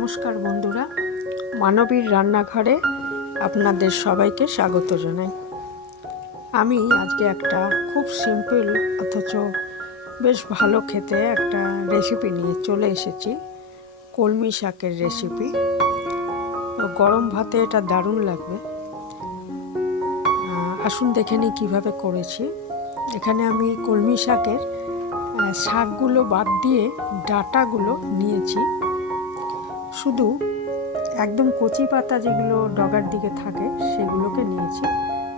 নমস্কার বন্ধুরা। মানবীর রান্নাঘরে আপনাদের সবাইকে স্বাগত জানাই। আমি আজকে একটা খুব সিম্পল অথচ বেশ ভালো খেতে একটা রেসিপি নিয়ে চলে এসেছি। কলমি শাকের রেসিপি গরম ভাতে এটা দারুণ লাগবে। আসুন দেখে নিই কীভাবে করেছি। এখানে আমি কলমি শাকের শাকগুলো বাদ দিয়ে ডাটাগুলো নিয়েছি। শুধু একদম কচি পাতা যেগুলো ডগার দিকে থাকে, সেগুলোকে নিয়েছি।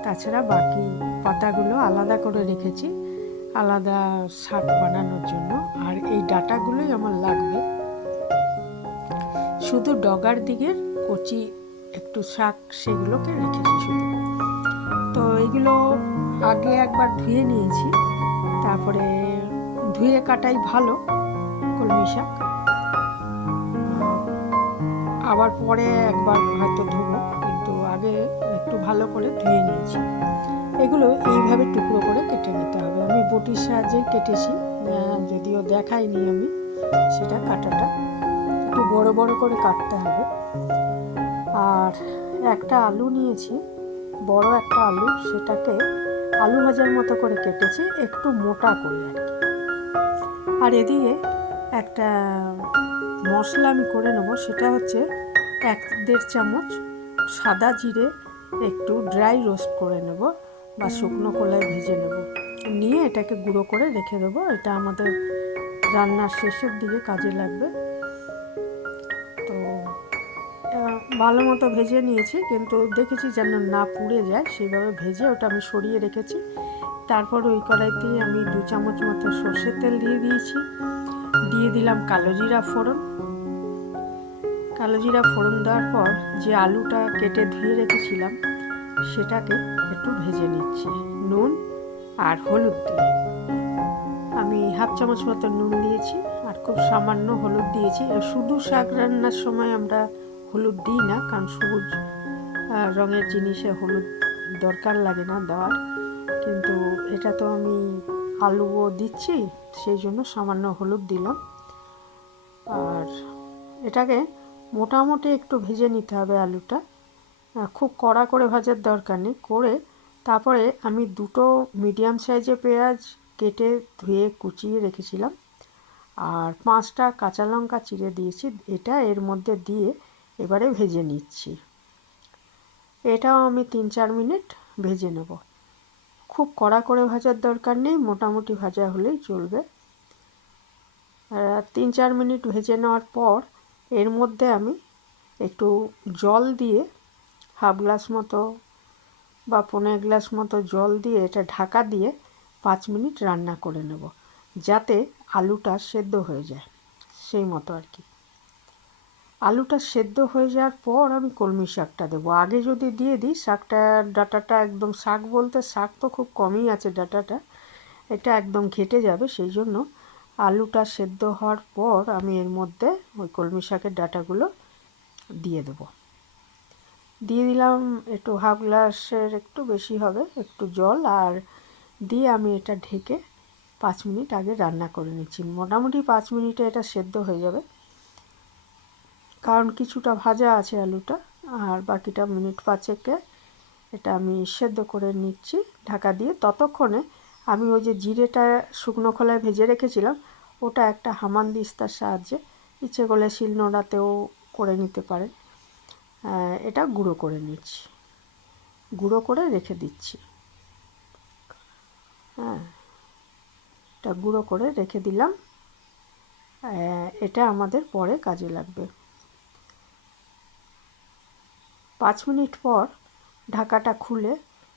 তাছাড়া বাকি পাতাগুলো আলাদা করে রেখেছি, আলাদা শাক বানানোর জন্য। আর এই ডাটাগুলোই আমার লাগবে। শুধু ডগার দিকের কচি একটু শাক সেগুলোকে রেখেছি শুধু। তো এগুলো আগে একবার ধুয়ে নিয়েছি, তারপরে ধুয়ে কাটাই ভালো কলমি শাক। আবার পরে একবার হয়তো ধোবো, কিন্তু আগে একটু ভালো করে ধুয়ে নিয়েছি। এগুলো এইভাবে টুকরো করে কেটে নিতে হবে। আমি বটির সাহায্যে কেটেছি যদিও দেখাইনি আমি সেটা কাটাটা। একটু বড় বড় করে কাটতে হবে। আর একটা আলু নিয়েছি, বড় একটা আলু, সেটাকে আলু ভাজার মতো করে কেটেছি, একটু মোটা করে আর কি। আর এদিকে একটা মশলা আমি করে নেব, সেটা হচ্ছে এক দেড় চামচ সাদা জিরে একটু ড্রাই রোস্ট করে নেব বা শুকনো কলায় ভেজে নেব। নিয়ে এটাকে গুঁড়ো করে রেখে দেবো, এটা আমাদের রান্নার শেষের দিকে কাজে লাগবে। তো ভালো মতো ভেজে নিয়েছি, কিন্তু দেখেছি যেন না পুড়ে যায়, সেইভাবে ভেজে ওটা আমি সরিয়ে রেখেছি। তারপর ওই কড়াইতেই আমি দু চামচ মতো সর্ষের তেল দিয়ে দিয়েছি। দিয়ে দিলাম কালো জিরা ফোড়ন। কালো জিরা ফোড়ন দেওয়ার পর যে আলুটা কেটে ধুয়ে রেখেছিলাম, সেটাকে একটু ভেজে নিচ্ছি। নুন আর হলুদ দিয়ে। আমি হাফ চামচ মতো নুন দিয়েছি, আর খুব সামান্য হলুদ দিয়েছি। শুধু শাক রান্নার সময় আমরা হলুদ দিই না, কারণ সবুজ রঙের জিনিসে হলুদ দরকার লাগে না দেওয়ার। কিন্তু এটা তো আমি আলুও দিচ্ছি, সেই জন্য সামান্য হলুদ দিলাম। আর এটাকে মোটামুটি একটু ভেজে নিতে হবে আলুটা। খুব কড়া করে ভাজার দরকার নেই। করে তারপরে আমি দুটো মিডিয়াম সাইজের পেঁয়াজ কেটে ধুয়ে কুচিয়ে রেখেছিলাম। আর পাঁচটা কাঁচা লঙ্কা চিড়ে দিয়েছি। এটা এর মধ্যে দিয়ে এবারে ভেজে নিচ্ছি। এটাও আমি তিন চার মিনিট ভেজে নেব। খুব কড়া করে ভাজার দরকার নেই। মোটামুটি ভাজা হলেই চলবে। তিন চার মিনিট ভেজে নেওয়ার পর এর মধ্যে আমি একটু জল দিয়ে হাফ গ্লাস মতো বা পনেরো গ্লাস মতো জল দিয়ে এটা ঢাকা দিয়ে পাঁচ মিনিট রান্না করে নেব যাতে আলুটা সেদ্ধ হয়ে যায়, সেই মতো আর কি। আলুটা সেদ্ধ হয়ে যাওয়ার পর আমি কলমি শাকটা দেবো। আগে যদি দিয়ে দিই, শাকটা, ডাটাটা একদম শাক বলতে শাক তো খুব কমই আছে ডাটাটা, এটা একদম ঘেটে যাবে, সেই জন্য আলুটা সেদ্ধ হওয়ার পর আমি এর মধ্যে ওই কলমি শাকের ডাটাগুলো দিয়ে দেবো। দিয়ে দিলাম একটু হাফ গ্লাসের একটু বেশি হবে, একটু জল, আর দিয়ে আমি এটা ঢেকে পাঁচ মিনিট আগে রান্না করে নিচ্ছি। মোটামুটি পাঁচ মিনিটে এটা সেদ্ধ হয়ে যাবে। কারণ কিছুটা ভাজা আছে আলুটা, আর বাকিটা মিনিট পাঁচেকে এটা আমি সেদ্ধ করে নিচ্ছি ঢাকা দিয়ে। ততক্ষণে আমি ওই যে জিরেটা শুকনো খোলায় ভেজে রেখেছিলাম, ওটা একটা হামান দিস্তার সাহায্যে ইচ্ছে করলে শিলনোড়াতেও করে নিতে পারেন। এটা গুঁড়ো করে নিচ্ছি। গুঁড়ো করে রেখে দিচ্ছি। হ্যাঁ এটা গুঁড়ো করে রেখে দিলাম। এটা আমাদের পরে কাজে লাগবে। পাঁচ মিনিট পর ঢাকাটা খুলে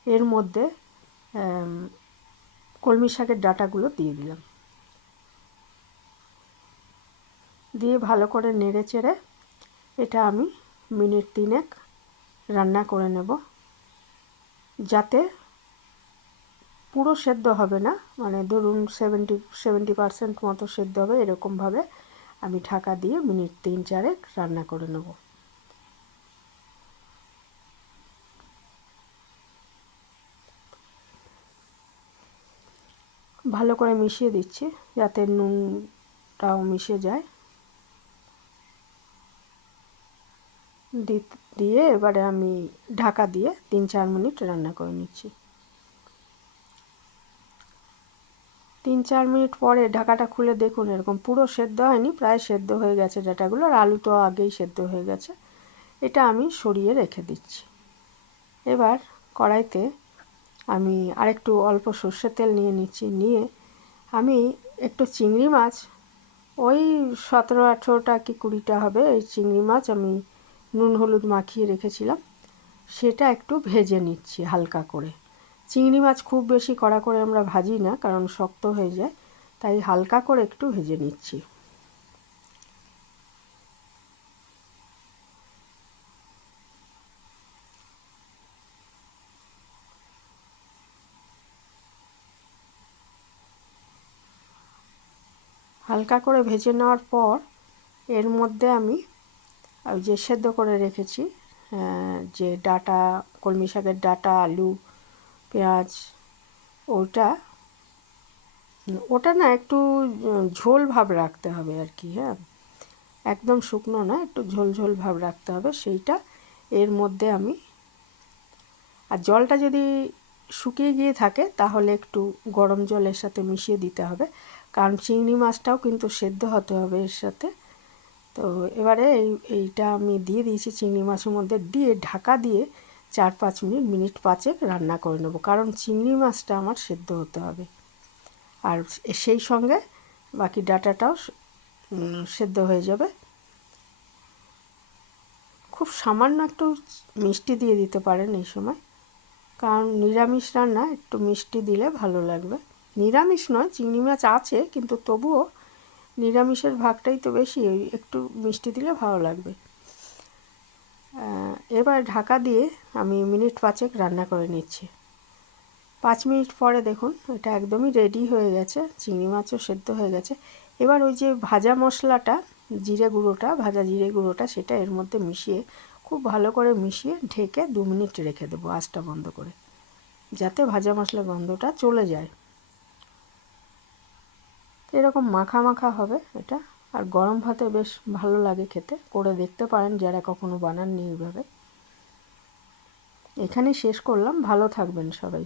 এর মধ্যে কলমি শাকের ডাটাগুলো দিয়ে দিলাম। দিয়ে ভালো করে নেড়ে চেড়ে এটা আমি মিনিট তিনেক রান্না করে নেব। যাতে পুরো সেদ্ধ হবে না মানে ধরুন সেভেন্টি সেভেন্টি পারসেন্ট মতো সেদ্ধ হবে এরকমভাবে আমি ঢাকা দিয়ে মিনিট তিন চারেক রান্না করে নেব। ভালো করে মিশিয়ে দিচ্ছি যাতে নুনটাও মিশে যায়। দিয়ে এবারে আমি ঢাকা দিয়ে তিন চার মিনিট রান্না করে নিচ্ছি। তিন চার মিনিট পরে ঢাকাটা খুলে দেখুন, এরকম পুরো সেদ্ধ হয়নি, প্রায় সেদ্ধ হয়ে গেছে ডাটাগুলো, আর আলু তো আগেই সেদ্ধ হয়ে গেছে। এটা আমি সরিয়ে রেখে দিচ্ছি। এবার কড়াইতে আমি আরেকটু অল্প সর্ষের তেল নিয়ে নিচ্ছি, নিয়ে আমি একটু চিংড়ি মাছ, ওই সতেরো, আঠেরোটা কি কুড়িটা হবে, এই চিংড়ি মাছ আমি নুন হলুদ মাখিয়ে রেখেছিলাম, সেটা একটু ভেজে নিচ্ছি হালকা করে। চিংড়ি মাছ খুব বেশি কড়া করে আমরা ভাজি না, কারণ শক্ত হয়ে যায়, তাই হালকা করে একটু ভেজে নিচ্ছি। হালকা করে ভেজে নেওয়ার পর এর মধ্যে আমি ওই যে সেদ্ধ করে রেখেছি যে ডাটা, কলমি শাকের ডাটা, আলু, পেঁয়াজ, ওটা ওটা না একটু ঝোল ভাব রাখতে হবে আর কি হ্যাঁ? একদম শুকনো না, একটু ঝোল ঝোল ভাব রাখতে হবে, সেইটা এর মধ্যে আমি, আর জলটা যদি শুকিয়ে গিয়ে থাকে তাহলে একটু গরম জলের সাথে মিশিয়ে দিতে হবে। কারণ চিংড়ি মাছটাও কিন্তু সেদ্ধ হতে হবে এর সাথে। তো এবারে এই, এইটা আমি দিয়ে দিয়েছি চিংড়ি মাছের মধ্যে। দিয়ে ঢাকা দিয়ে চার পাঁচ মিনিট মিনিট পাঁচেক রান্না করে নেব। কারণ চিংড়ি মাছটা আমার সেদ্ধ হতে হবে। আর সেই সঙ্গে বাকি ডাটাটাও সেদ্ধ হয়ে যাবে। খুব সামান্য একটু মিষ্টি দিয়ে দিতে পারেন এই সময়। কারণ নিরামিষ রান্না একটু মিষ্টি দিলে ভালো লাগবে। নিরামিষ নয়, চিংড়ি মাছ আছে, কিন্তু তবুও নিরামিষের ভাগটাই তো বেশি একটু মিষ্টি দিলে ভালো লাগবে। এবার ঢাকা দিয়ে আমি মিনিট পাঁচেক রান্না করে নিচ্ছি। পাঁচ মিনিট পরে দেখুন, এটা একদমই রেডি হয়ে গেছে, চিংড়ি মাছও সেদ্ধ হয়ে গেছে। এবার ওই যে ভাজা মশলাটা, জিরে গুঁড়োটা, ভাজা জিরে গুঁড়োটা, সেটা এর মধ্যে মিশিয়ে, খুব ভালো করে মিশিয়ে ঢেকে দু মিনিট রেখে দেবো আঁচটা বন্ধ করে, যাতে ভাজা মশলার গন্ধটা চলে যায়। এরকম মাখা মাখা হবে এটা। আর গরম ভাতে বেশ ভালো লাগে খেতে। করে দেখতে পারেন যারা কখনো বানাননি এইভাবে। এখানেই শেষ করলাম। ভালো থাকবেন সবাই।